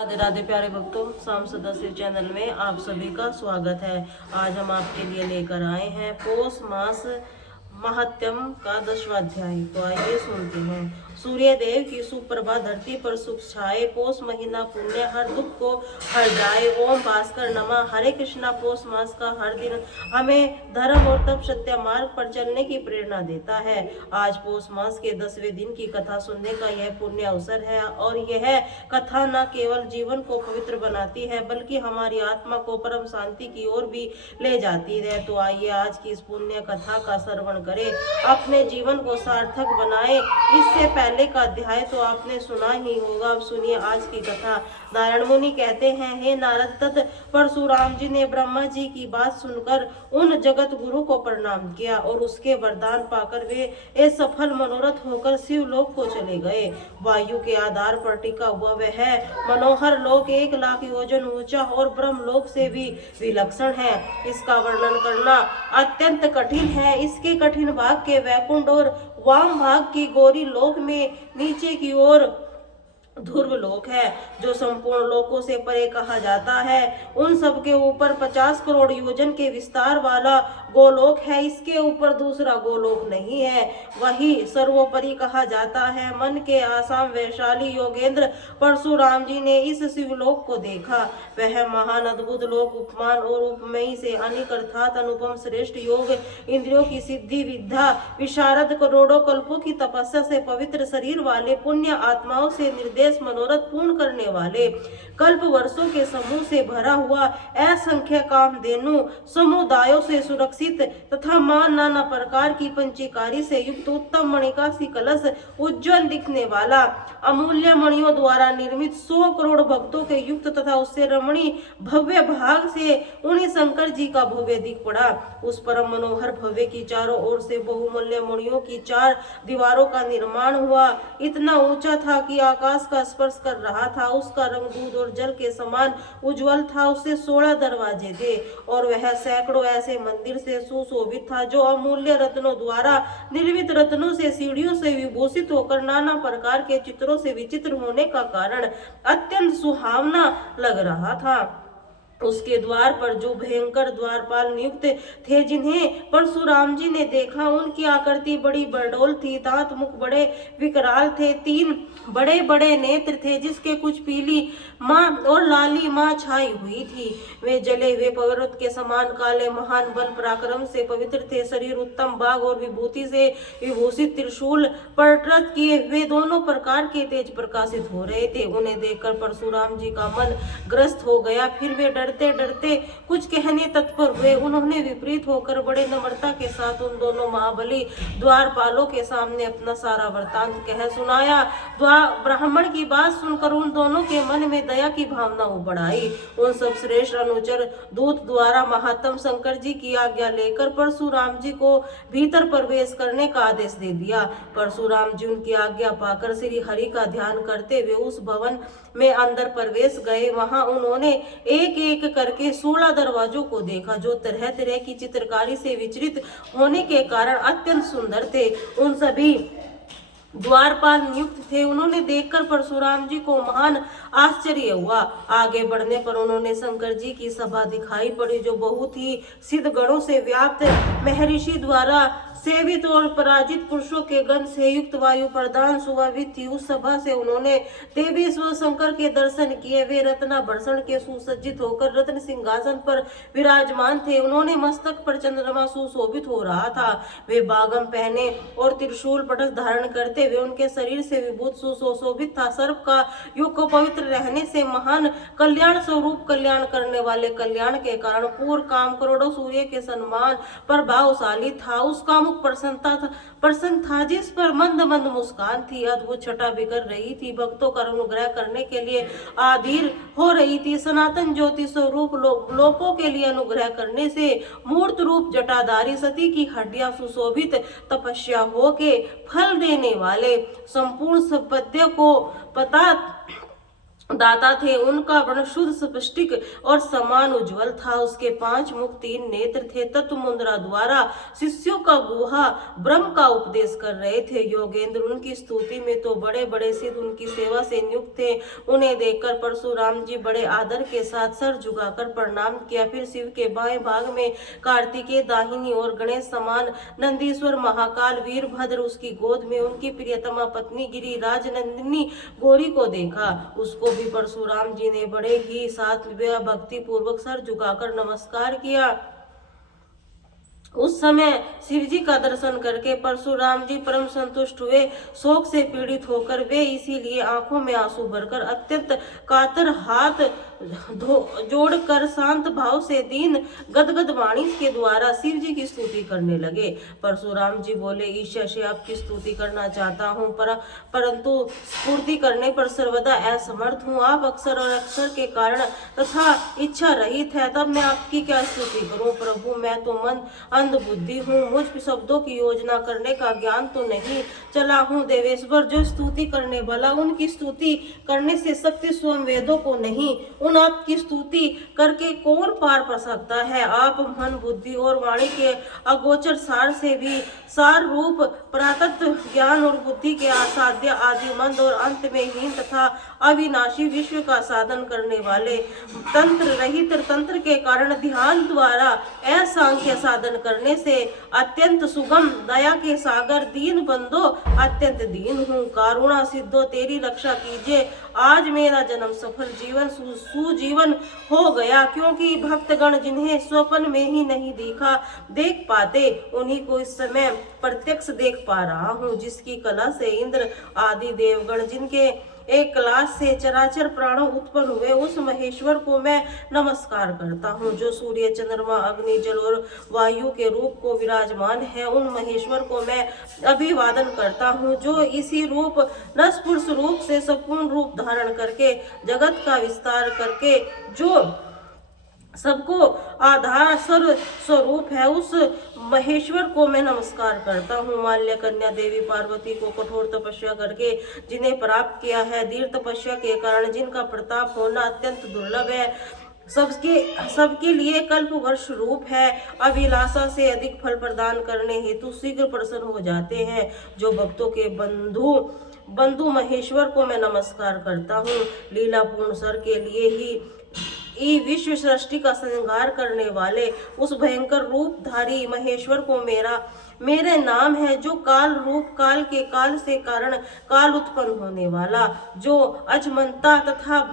राधे राधे प्यारे भक्तों, शाम सदस्य चैनल में आप सभी का स्वागत है। आज हम आपके लिए लेकर आए हैं पौष मास महात्म्यम का 10वां अध्याय। तो आइए सुनते हैं। सूर्य देव की सुप्रभा धरती पर सुख छाए, पौष महीना पुण्य हर दुख को हर जाए। ओम भास्कर नमः। हरे कृष्णा। पौष मास का हर दिन हमें धर्म और तप सत्य मार्ग पर चलने की प्रेरणा देता है। आज पौष मास के 10वें दिन की कथा सुनने का यह पुण्य अवसर है और यह कथा न केवल जीवन को पवित्र बनाती है बल्कि हमारी आत्मा को परम शांति की ओर भी ले जाती है। तो आइए आज की इस पुण्य कथा का श्रवण करें, अपने जीवन को सार्थक बनाएं। इससे पहले का अध्याय तो आपने सुना ही होगा, अब सुनिए आज की कथा। नारायण मुनि कहते हैं, हे नारद, तत् परशुराम जी ने ब्रह्मा जी की बात सुनकर उन जगत गुरु को प्रणाम किया और उसके वरदान पाकर वे सफल मनोरथ होकर शिवलोक को चले गए। वायु के आधार पर टिका हुआ वह मनोहर लोक 1,00,000 योजन ऊंचा और ब्रह्मलोक से भी विलक्षण है। इसका वर्णन करना अत्यंत कठिन है। इसके कठिन भाग के वैकुंठ और वाम भाग की गौरी लोक में नीचे की ओर ध्रुव लोक है, जो संपूर्ण लोकों से परे कहा जाता है। उन सब के ऊपर 50 करोड़ योजन के विस्तार वाला गोलोक है। इसके ऊपर दूसरा गोलोक नहीं है, वही सर्वोपरि कहा जाता है। मन के आसाम वैशाली योगेंद्र परशुराम जी ने इस शिवलोक को देखा। वह महान अद्भुत लोक उपमान और उपमेय से अनेक अर्थात अनुपम श्रेष्ठ योग इंद्रियों की सिद्धि विद्या विशारद करोड़ों कल्पों की तपस्या से पवित्र शरीर वाले पुण्य आत्माओं से निर्देश मनोरथ पूर्ण करने वाले कल्प वर्षों के समूह से भरा हुआ असंख्य कामधेनु समुदायों से सुरक्षित तथा मान नाना प्रकार की पंचीकारी से युक्त उत्तम मणिकासी कलश उज्जवल दिखने वाला अमूल्य मणियों द्वारा निर्मित 100 करोड़ भक्तों के युक्त तथा उससे रमणीय भव्य भाग से उन्हीं शंकर जी का भव्य दिख पड़ा। उस परम मनोहर भव्य की चारों ओर से बहुमूल्य मणियों की 4 दीवारों का निर्माण हुआ। इतना ऊंचा था कि आकाश का स्पर्श कर रहा था। उसका रंग दूध और जल के समान उज्जवल था। उससे 16 दरवाजे थे और वह सैकड़ों ऐसे मंदिर से सुशोभित था जो अमूल्य रत्नों द्वारा निर्मित रत्नों से सीढ़ियों से विभूषित होकर नाना प्रकार के चित्रों से विचित्र होने का कारण अत्यंत सुहावना लग रहा था। उसके द्वार पर जो भयंकर द्वारपाल नियुक्त थे, जिन्हें परशुराम जी ने देखा, उनकी आकृति बड़ी बड़ोल थी। दांत मुख बड़े विकराल थे। 3 बड़े बड़े नेत्र थे जिसके कुछ पीली माँ और लाली माँ छाई हुई थी। वे जले हुए पर्वत के समान काले महान बल पराक्रम से पवित्र थे। शरीर उत्तम बाघ और विभूति से विभूषित त्रिशूल परत्रत किए हुए दोनों प्रकार के तेज प्रकाशित हो रहे थे। उन्हें देखकर परशुराम जी का मन ग्रस्त हो गया। फिर वे डरते डरते कुछ कहने तत्पर हुए। उन्होंने विपरीत होकर बड़े नम्रता के साथ उन दोनों महाबली द्वारपालों के सामने अपना सारा वृतांत कह सुनाया। ब्राह्मण की बात सुनकर उन दोनों के मन में दया की भावना उभर आई। उन सब श्रेष्ठ अनुचर दूत द्वारा महात्म शंकर जी की आज्ञा लेकर परशुराम जी को भीतर प्रवेश करने का आदेश दे दिया। परशुराम जी उनकी आज्ञा पाकर श्री हरि का ध्यान करते हुए उस भवन में अंदर प्रवेश गए। वहां उन्होंने एक एक करके 16 दरवाजों को देखा, जो तरह तरह की चित्रकारी से विचरित होने के कारण अत्यंत सुंदर थे। उन सभी द्वारपाल नियुक्त थे। उन्होंने देखकर परशुराम जी को महान आश्चर्य हुआ। आगे बढ़ने पर उन्होंने शंकर जी की सभा दिखाई पड़ी, जो बहुत ही सिद्ध गणों से व्याप्त महर्षि द्वारा सेवित और पराजित पुरुषों के गण से युक्त वायु प्रदान सुभावित थी। उस सभा से उन्होंने देवेश्वर शंकर के दर्शन किए। वे रत्नाभूषण के सुसज्जित होकर रत्न सिंहासन पर विराजमान थे। उन्होंने मस्तक पर चंद्रमा सुशोभित हो रहा था। वे बागम पहने और त्रिशूल पटक धारण करते हुए उनके शरीर से विभूत सुशोभित था। सर्प का युग को पवित्र रहने से महान कल्याण स्वरूप कल्याण करने वाले कल्याण के कारण पूर्ण काम करोड़ों सूर्य के सम्मान प्रभावशाली था। उसका मुख प्रसन्न था जिस पर मंद मंद मुस्कान थी। अद्भुत छटा बिखर रही थी। भक्तों का अनुग्रह करने के लिए आधीर हो रही थी। सनातन ज्योति स्वरूप लोकों के लिए अनुग्रह करने से मूर्त रूप जटाधारी सती की हड्डियां सुशोभित तपस्या हो के फल देने वाले संपूर्ण सत्य को पता दाता थे। उनका वर्ण शुद्ध स्पष्टिक और समान उज्जवल था। उसके 5 मुख 3 नेत्र थे। तत्व मुद्रा द्वारा शिष्यों का गुहा ब्रह्म का उपदेश कर रहे थे। योगेंद्र उनकी स्तुति में तो बड़े बड़े सिद्ध उनकी सेवा से नियुक्त थे। उन्हें देखकर परशुराम जी बड़े आदर के साथ सर झुकाकर प्रणाम किया। फिर शिव के बाएं भाग में कार्तिकेय, दाहिनी और गणेश समान नंदीश्वर, महाकाल, वीरभद्र, उसकी गोद में उनकी प्रियतमा पत्नी गिरिराज नंदिनी गौरी को देखा। उसको भी परशुराम जी ने बड़े ही साथ भक्ति पूर्वक सर झुकाकर नमस्कार किया। उस समय शिव जी का दर्शन करके परशुराम जी परम संतुष्ट हुए। शोक से पीड़ित होकर वे इसीलिए आंखों में आंसू भरकर अत्यंत कातर हाथ जोड़कर शांत भाव से दीन गदगद वाणी के द्वारा शिव जी की स्तुति करने लगे। परशुराम जी बोले, ईश्वर से आपकी स्तुति करना चाहता हूँ, परंतु स्फूर्ति करने पर सर्वदा असमर्थ हूँ। आप अक्षर और अक्षर के कारण तथा इच्छा रहित है, तब मैं आपकी क्या स्तुति करूँ। प्रभु, मैं तो अंध बुद्धि हूँ, मुझ शब्दों की योजना करने का ज्ञान तो नहीं चला हूँ। देवेश्वर, जो स्तुति करने वाला, उनकी स्तुति करने से शक्ति स्वयं वेदों को नहीं, उन आपकी स्तुति करके कौन पार पा सकता है। आप मन, बुद्धि और वाणी के अगोचर सार से भी सार रूप प्राकृत ज्ञान और बुद्धि के असाध्य, आदिमंद और अंत में हीन तथा अविनाशी विश्व का साधन करने वाले, तंत्र रहित तंत्र के कारण ध्यान द्वारा असंख्य साधन करने से अत्यंत सुगम, दया के सागर, दीन बंधो अत्यंत दीन हूँ। करुणा सिद्धो तेरी रक्षा कीजिए। आज मेरा जन्म सफल, जीवन सुजीवन हो गया, क्योंकि भक्तगण जिन्हें स्वप्न में ही नहीं देख पाते, उन्हीं को इस समय प्रत्यक्ष देख पा रहा हूँ। जिसकी कला से इंद्र आदि देवगण, जिनके एक क्लास से चराचर प्राणों उत्पन्न हुए, उस महेश्वर को मैं नमस्कार करता हूँ। जो सूर्य, चंद्रमा, अग्नि, जल और वायु के रूप को विराजमान है, उन महेश्वर को मैं अभिवादन करता हूँ। जो इसी रूप नस्पुरुष रूप से संपूर्ण रूप धारण करके जगत का विस्तार करके जो सबको आधार स्वरूप है, उस महेश्वर को मैं नमस्कार करता हूँ। माल्य कन्या देवी पार्वती को कठोर तपस्या करके जिन्हें प्राप्त किया है, दीर्घ तपस्या के कारण जिनका प्रताप होना अत्यंत दुर्लभ है, सबके लिए कल्प वर्ष रूप है, अभिलाषा से अधिक फल प्रदान करने हेतु शीघ्र प्रसन्न हो जाते हैं। जो भक्तों के बंधु महेश्वर को मैं नमस्कार करता हूँ। लीलापूर्ण सर के लिए ही विश्व सृष्टि का श्रृंगार करने वाले उस भयंकर रूपधारी महेश्वर को मेरे नाम है। जो काल रूप, काल के काल से कारण काल उत्पन्न होने वाला, जो अजमंता तथा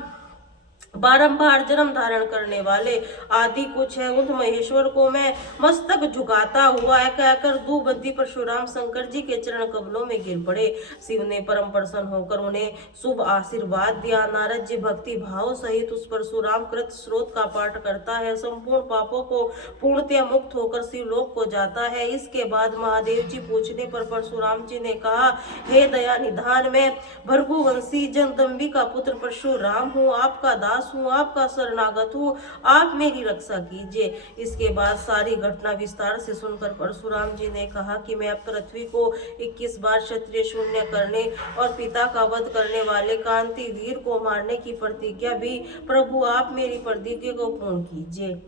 बारंबार जन्म धारण करने वाले आदि कुछ है, उन महेश्वर को मैं मस्तक झुकाता हुआ कहकर दूबंदी परशुराम शंकर जी के चरण कमलों में गिर पड़े। शिव ने परम प्रसन्न होकर उन्हें शुभ आशीर्वाद दिया। नारद जी भक्ति भाव सहित उस परशुराम कृत स्रोत का पाठ करता है, संपूर्ण पापों को पूर्णतया मुक्त होकर शिवलोक को जाता है। इसके बाद महादेव जी पूछने पर परशुराम जी ने कहा, हे दया निधान, मैं भृगुवंशी जगदम्बी का पुत्र परशुराम हूँ, आपका दास हूँ, आपका शरणागत हूँ, आप मेरी रक्षा कीजिए। इसके बाद सारी घटना विस्तार से सुनकर परशुराम जी ने कहा कि मैं अब पृथ्वी को 21 बार क्षत्रिय शून्य करने और पिता का वध करने वाले कांति वीर को मारने की प्रतिज्ञा भी, प्रभु आप मेरी प्रतिज्ञा को पूर्ण कीजिए।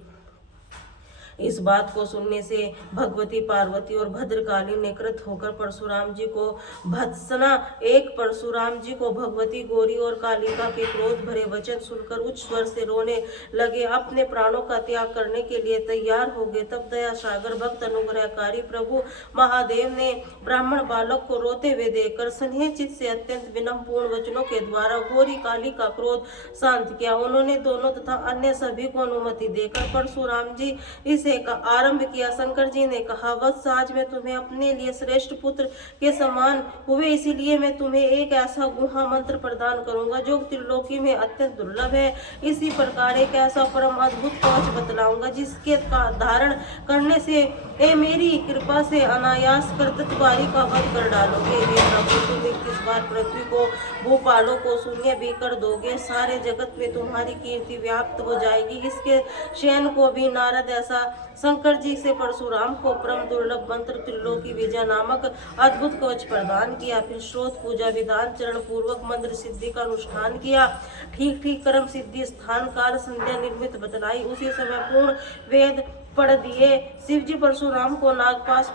इस बात को सुनने से भगवती पार्वती और भद्रकाली ने कृत होकर परशुराम जी को भत्सना। एक परशुराम जी को भगवती गौरी और कालिका के क्रोध भरे वचन सुनकर उच्च स्वर से रोने लगे, अपने प्राणों का त्याग करने के लिए तैयार हो गए। तब दया सागर भक्त अनुग्रहकारी प्रभु महादेव ने ब्राह्मण बालक को रोते हुए देखकर स्नेह चित्त से अत्यंत विनम्र पूर्ण वचनों के द्वारा गौरी काली का क्रोध शांत किया। उन्होंने दोनों तथा अन्य सभी को अनुमति देकर परशुराम जी इसे का आरंभ किया। शंकर जी ने कहा, वत्स, आज मैं तुम्हें अपने लिए श्रेष्ठ पुत्र के समान हुए, इसीलिए मैं तुम्हें एक ऐसा गुहा मंत्र प्रदान करूंगा जो त्रिलोकी में अत्यंत दुर्लभ है। इसी प्रकार एक ऐसा परम अद्भुत कवच बतलाऊंगा जिसके धारण करने से ए मेरी कृपा से अनायास कर्तव्यवारी का वध कर डालोगे। हे प्रभु, तुम 21 बार पृथ्वी को, भूपालों को शून्य भी कर दोगे। सारे जगत में तुम्हारी कीर्ति व्याप्त हो जाएगी। इसके शयन को भी नारद ऐसा शंकर जी से परशुराम को परम दुर्लभ मंत्र त्रिलोकी विजय नामक अद्भुत कवच प्रदान किया। फिर श्रोत पूजा विधान चरण पूर्वक मंत्र सिद्धि का अनुष्ठान किया। ठीक ठीक कर्म सिद्धि स्थान काल संध्या निर्मित बतलाई। उसी समय पूर्ण वेद पढ़ दिए। शिवजी परशुराम को नागपाश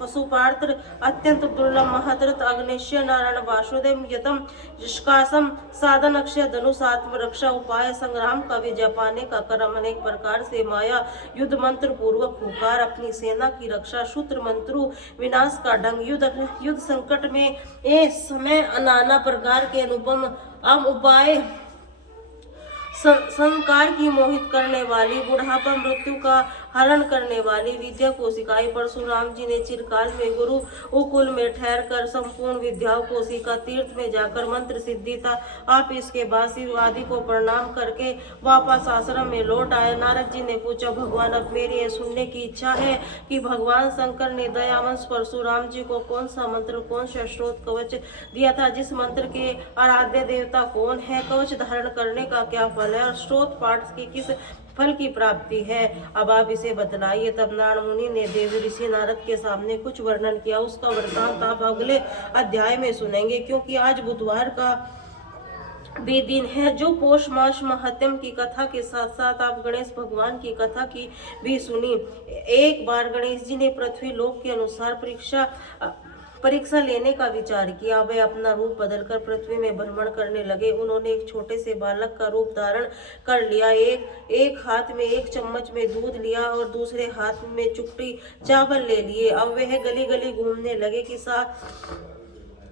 पशुपात्र अत्यंत दुर्लभ महतरत अग्निश्य नारायण वासुदेव यतम निष्कासम साधन अक्षय धनुष आत्म रक्षा उपाय संग्राम का विजय पाने का क्रम अनेक प्रकार से माया युद्ध मंत्र पूर्वक हुकार अपनी सेना की रक्षा सूत्र मंत्रु विनाश का ढंग युद्ध संकट में ए समय नाना प्रकार के अनुपम उपाय संकार की मोहित करने वाली बुढ़ापा मृत्यु का हरण करने वाली विद्या को सिखाई। परशुराम जी ने चिरकाल में गुरु उकुल में ठहर कर संपूर्ण विद्याओं को सीखा। तीर्थ में जाकर मंत्र सिद्धि था। आप इसके बाद शिव आदि को प्रणाम करके वापस आश्रम में लौट आए। नारद जी ने पूछा, भगवान अब मेरी यह सुनने की इच्छा है कि भगवान शंकर ने दयावंश परशुराम जी को कौन सा मंत्र कौन सा स्रोत कवच दिया था, जिस मंत्र के आराध्य देवता कौन है, कवच धारण करने का क्या फल है और स्रोत पाठ की किस फल की प्राप्ति है, अब आप इसे बतलाइए। तब नारद मुनि ने देव ऋषि नारद के सामने कुछ वर्णन किया। उसका वृतांत आप अगले अध्याय में सुनेंगे, क्योंकि आज बुधवार का भी दिन है। जो पौष मास महात्म की कथा के साथ साथ आप गणेश भगवान की कथा की भी सुनी। एक बार गणेश जी ने पृथ्वी लोक के अनुसार परीक्षा लेने का विचार किया। वे अपना रूप बदलकर पृथ्वी में भ्रमण करने लगे। उन्होंने एक छोटे से बालक का रूप धारण कर लिया। एक हाथ में एक चम्मच में दूध लिया और दूसरे हाथ में चुटकी चावल ले लिए। अब वह गली गली घूमने लगे कि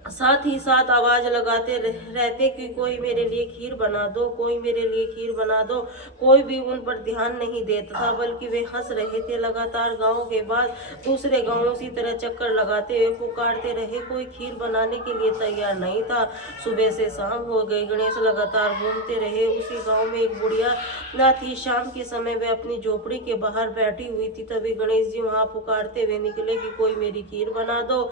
साथ ही साथ आवाज लगाते रहते कि कोई मेरे लिए खीर बना दो, कोई मेरे लिए खीर बना दो। कोई भी उन पर ध्यान नहीं देता था, बल्कि वे हंस रहे थे। लगातार गांव के बाद दूसरे गांव उसी तरह चक्कर लगाते हुए पुकारते रहे, कोई खीर बनाने के लिए तैयार नहीं था। सुबह से शाम हो गई, गणेश लगातार घूमते रहे। उसी गाँव में एक बुढ़िया न थी। शाम के समय वे अपनी झोपड़ी के बाहर बैठी हुई थी। तभी गणेश जी वहां पुकारते हुए निकले कि कोई मेरी खीर बना दो,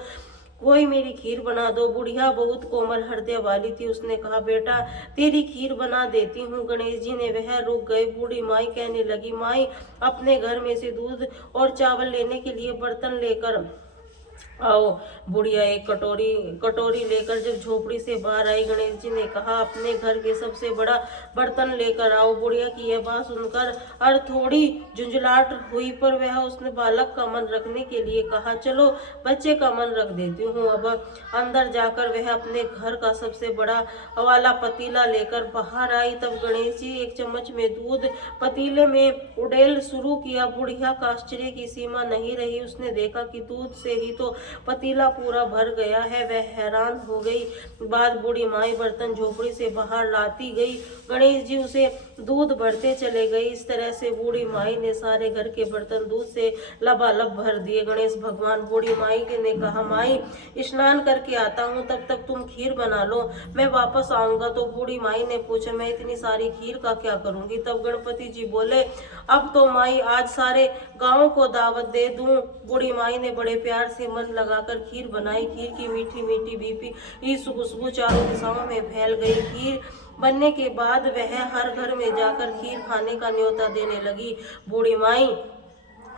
कोई मेरी खीर बना दो। बुढ़िया बहुत कोमल हृदय वाली थी। उसने कहा, बेटा तेरी खीर बना देती हूँ। गणेश जी ने वह रुक गए। बूढ़ी माई कहने लगी, माई अपने घर में से दूध और चावल लेने के लिए बर्तन लेकर आओ। बुढ़िया एक कटोरी लेकर जब झोपड़ी से बाहर आई, गणेश जी ने कहा, अपने घर के सबसे बड़ा बर्तन लेकर आओ। बुढ़िया की यह बात सुनकर और थोड़ी झुंझलाहट हुई, पर वह उसने बालक का मन रखने के लिए कहा, चलो बच्चे का मन रख देती हूँ। अब अंदर जाकर वह अपने घर का सबसे बड़ा वाला पतीला लेकर बाहर आई। तब गणेश जी एक चम्मच में दूध पतीले में उड़ेल शुरू किया। बुढ़िया का आश्चर्य की सीमा नहीं रही। उसने देखा कि दूध से ही तो पतीला पूरा भर गया है। वह हैरान हो गई। बाद बूढ़ी माई बर्तन झोपड़ी से बाहर लाती गई। गणेश जी उसे दूध भरते चले गए। इस तरह से बूढ़ी माई ने सारे घर के बर्तन दूध से लबालब भर दिए। गणेश भगवान बूढ़ी माई ने कहा, माई स्नान करके आता हूँ, तब तक तुम खीर बना लो, मैं वापस आऊंगा। तो बूढ़ी माई ने पूछा, मैं इतनी सारी खीर का क्या करूंगी? तब गणपति जी बोले, अब तो माई आज सारे गांव को दावत दे दूं। बूढ़ी माई ने बड़े प्यार से मन लगाकर खीर बनाई। खीर की मीठी मीठी बीपी खुशबू चारों दिशाओं में फैल गई। खीर बनने के बाद वह हर घर में जाकर खीर खाने का न्योता देने लगी। बूढ़ी माई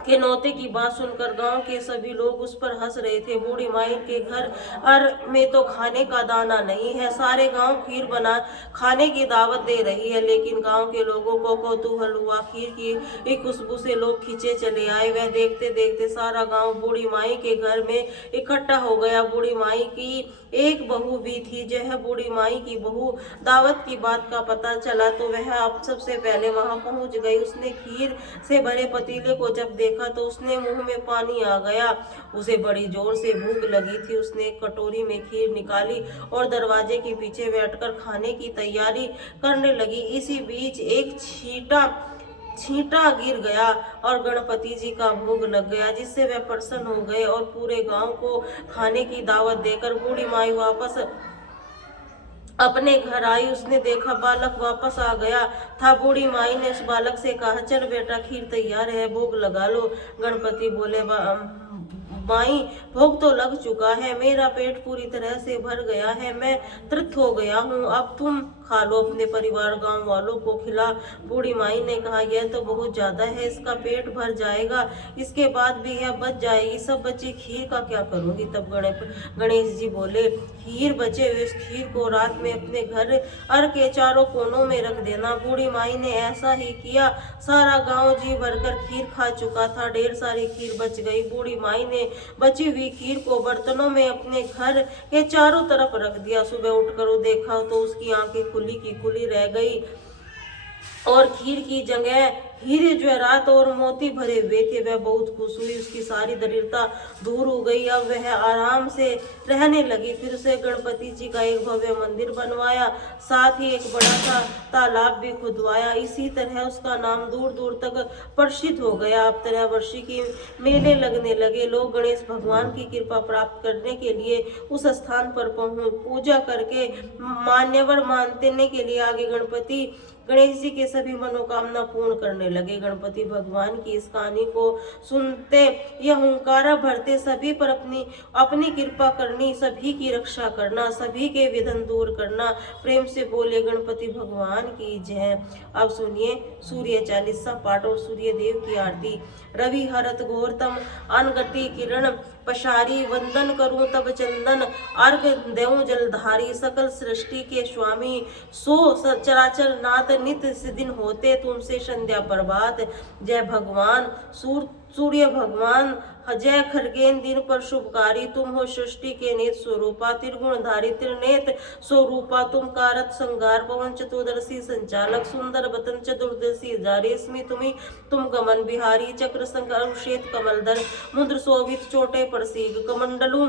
के नौते की बात सुनकर गांव के सभी लोग उस पर हंस रहे थे। बूढ़ी माई के घर में तो खाने का दाना नहीं है, सारे गांव खीर बना खाने की दावत दे रही है। लेकिन गांव के लोगों को कौतूहल हुआ। खीर की खुशबू से लोग खींचे चले आए। वह देखते देखते सारा गांव बूढ़ी माई के घर में इकट्ठा हो गया। बूढ़ी माई की एक बहू भी थी। जब बूढ़ी माई की बहू दावत की बात का पता चला तो वह अब सबसे पहले वहां पहुंच गई। उसने खीर से भरे पतीले को जब देखा तो उसने मुंह में पानी आ गया। उसे बड़ी जोर से भूख लगी थी। उसने एक कटोरी में खीर निकाली और दरवाजे के पीछे बैठकर खाने की तैयारी करने लगी। इसी बीच एक छींटा गिर गया और गणपति जी का भोग लग गया, जिससे वह प्रसन्न हो गए और पूरे गांव को खाने की दावत देकर बूढ़ी माई वापस अपने घर आई, उसने देखा बालक वापस आ गया था। बूढ़ी माई ने उस बालक से कहा, चल बेटा खीर तैयार है, भोग लगा लो। गणपति बोले, माई भोग तो लग चुका है, मेरा पेट पूरी तरह से भर गया है, मैं तृप्त हो गया हूँ, अब तुम खा लो, अपने परिवार गांव वालों को खिला। बूढ़ी माई ने कहा, यह तो बहुत ज्यादा है, इसका पेट भर जाएगा, इसके बाद भी यह बच जाएगी, सब बचे खीर का क्या करूंगी। तब गणेश जी बोले, खीर बचे हुए इस खीर को रात में अपने घर अर के चारों कोनों में रख देना। बूढ़ी माई ने ऐसा ही किया। सारा गांव जी भरकर खीर खा चुका था, ढेर सारी खीर बच गई। बूढ़ी माई ने बची हुई खीर को बर्तनों में अपने घर के चारों तरफ रख दिया। सुबह उठकर देखा तो उसकी आंखें खुली की खुली रह गई और खीर की जगह हीरे जवाहरात और मोती भरे हुए थे। वह बहुत खुश हुई, उसकी सारी दरिद्रता दूर हो गई। अब वह आराम से रहने लगी। फिर से गणपति जी का एक भव्य मंदिर बनवाया, साथ ही एक बड़ा सा तालाब भी खुदवाया। इसी तरह उसका नाम दूर दूर तक प्रसिद्ध हो गया। अब तरह वर्षी की मेले लगने लगे। लोग गणेश भगवान की कृपा प्राप्त करने के लिए उस स्थान पर पूजा करके मान्यवर मानने के लिए आगे गणेश जी के सभी मनोकामना पूर्ण करने लगे। गणपति भगवान की इस कहानी को सुनते यह हुंकारा भरते, सभी पर अपनी कृपा करनी, सभी की रक्षा करना, सभी के विघ्न दूर करना। प्रेम से बोले गणपति भगवान की जय। अब सुनिए सूर्य चालीसा पाठ और सूर्य देव की आरती। रवि हरत घोरतम अनगति किरण पशारी, वंदन करूं तब चंदन अर्घ देऊं जलधारी। सकल सृष्टि के स्वामी सो चराचर नाथ, नित्य दिन होते तुमसे संध्या प्रभात। जय भगवान सूर्य भगवान, जय खरगेन दिन पर शुभकारी। तुम हो सृष्टि के नेत स्वरूपा, त्रिगुणधारी त्रिनेत स्वरूपा। तुम कारत संगार पवन चतुर्दशी संचालक, सुंदर बतन चतुर्दशी रेशमी तुम्ही। तुम गमन बिहारी चक्र संकार श्वेत कमलधर, मुद्र शोभित चोटे पर सीग कमंडलू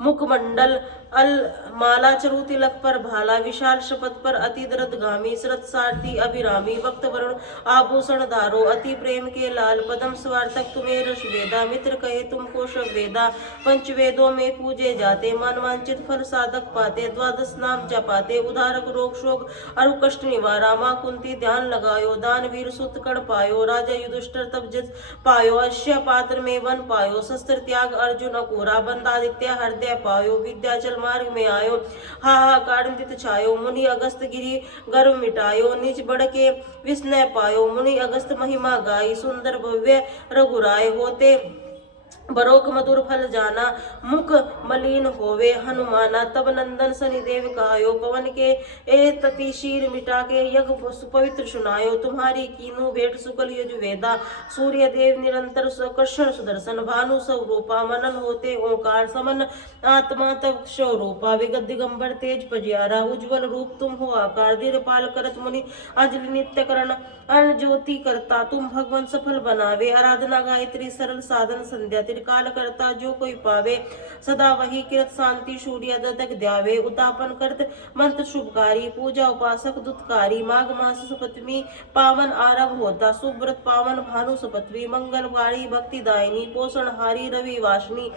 मुखमंडल अल माला चरु तिलक पर भाला। विशाल शपथ पर अति द्रतगामी, शरत सारथी अभिरामी। भक्त वरुण आभूषण धारो, अति प्रेम के लाल। पदम स्वार्थक तुम्हें रस वेदा, मित्र कहे तुमको सब वेदा। पंचवेदों में पूजे जाते, मन वांछित फल साधक पाते। द्वादश नाम जपाते, उदारक रोग शोक अरु कष्ट निवारा। माँ कुंती ध्यान लगायो, दानवीर सुत कण पायो। राजा युधिष्ठिर तब जस पायो, अश्य पात्र में वन पायो। शस्त्र त्याग अर्जुन अकोरा, बंदादित्य हृदय पायो। विद्याचल मार्ग में आयो, हाहाकार नित छायो। मुनि अगस्त गिरी गर्व मिटायो, निज बढ़ के विस्मय पायो। मुनि अगस्त महिमा गाई, सुंदर भव्य रघुराय। होते बरोक मधुर फल जाना, मुख मलिन होवे हनुमाना। तब नंदन शनिदेव कहायो, पवन के तति शीर मिटा के यज्ञ पवित्र सुनायो। तुम्हारी कीनु भेंट सुकल यजुर्वेदा, सूर्य देव निरंतर कृष्ण सुदर्शन। भानु स्वरूपा मनन होते ओंकार, समन आत्मा तब स्वरूपा। विगत दिगंबर तेज पजियारा, उज्ज्वल रूप तुम हो आकार। दीर्घपाल करत मुनि अंजलि नित्य करण, अन्न ज्योति करता तुम भगवान सफल बनावे। आराधना गायत्री सरल साधन संध्या, काल करता जो कोई पावे। सदा वही कृत शांति सूर्य दत्तक द्यावे। उतापन करत मंत्र शुभकारी, पूजा उपासक दुतकारी। माघ मास सप्तमी पावन आरंभ होता, सुव्रत पावन भानु सप्तमी। मंगलवारी भक्ति दायिनी, पोषण हारी रवि वासनी।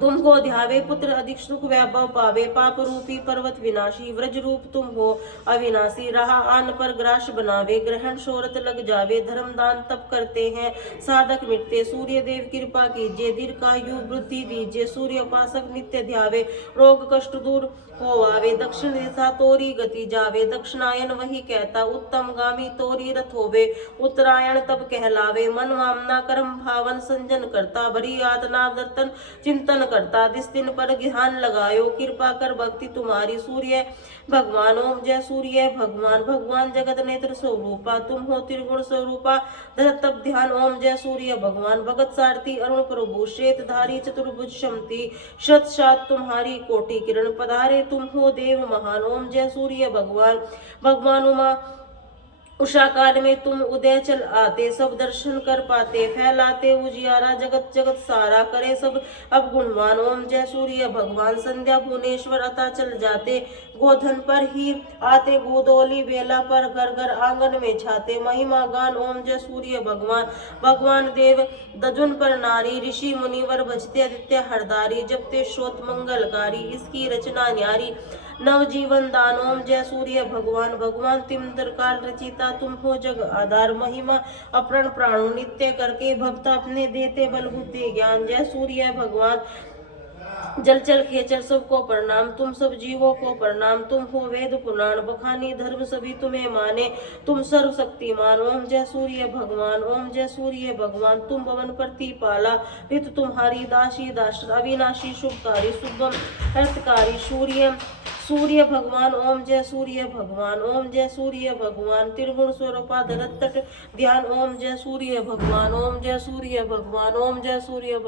तुमको ध्यावे पुत्र अधिक सुख वैभव पावे। पाप रूपी पर्वत विनाशी, व्रज रूप तुम हो अविनाशी। रहा आन पर ग्रास बनावे, ग्रहण शोरत लग जावे। धर्म दान तप करते हैं साधक मिटते, सूर्य देव कृपा कीजिए। दीर्घायु वृद्धि दीजिए, सूर्य उपासक नित्य ध्यावे। रोग कष्ट दूर हो आवे, दक्षिण दिशा तोरी गति जावे। दक्षिणायन वही कहता, उत्तम गामी तोरी रथ होवे। उत्तरायण तब कहलावे, मन वामना कर्म भावन संजन करता। भरी आतना दर्तन चिंतन करता, जिस दिन पर ध्यान लगायो। कृपा कर भक्ति तुम्हारी, सूर्य भगवान ओम जय सूर्य भगवान। भगवान जगत नेत्र स्वरूपा, तुम हो त्रिगुण स्वरूपा। तब ध्यान ओम जय सूर्य भगवान। भगत सारथी अरुण प्रभु, श्वेत धारी चतुर्भुज शमती। शत शात तुम्हारी कोटि किरण, पधारे तुम हो देव महान। ओम जय सूर्य भगवान। भगवान उमा उषा काल में तुम उदय चल आते, सब दर्शन कर पाते, फैलाते उजियारा जगत जगत सारा, करे सब अब गुणवान। ओम जय सूर्य भगवान, संध्या भुवनेश्वर अता चल जाते, गोधन पर ही आते, गोदोली बेला पर घर घर आंगन में छाते, महिमा गान। ओम जय सूर्य भगवान, भगवान देव दजुन पर नारी, ऋषि मुनिवर भजते आदित्य हरदारी, जपते श्रोत मंगलकारी, इसकी रचना न्यारी, नव जीवन दान। ओम जय सूर्य भगवान, भगवान तिमंतर काल रचिता, तुम हो जग आधार, महिमा अपरण प्राणु नित्य करके, भक्त अपने देते बल बुद्धि ज्ञान। जय सूर्य भगवान, जल चल खेचर सबको प्रणाम, तुम सब जीवों को प्रणाम, तुम हो वेद पुराण बखानी, धर्म सभी तुम्हें माने, तुम सर्व शक्तिमान। ओम जय सूर्य भगवान, ओम जय सूर्य भगवान, तुम पवन प्रतिपाला, रित तुम्हारी दासी दास, अविनाशी शुभकारी, शुभम हर्तकारी सूर्य भगवान। ओम जय सूर्य भगवान, ओम जय सूर्य भगवान, त्रिगुण स्वरूपा धरत तट ध्यान। ओम जय सूर्य भगवान, ओम जय सूर्य भगवान, ओम जय सूर्य भगवान।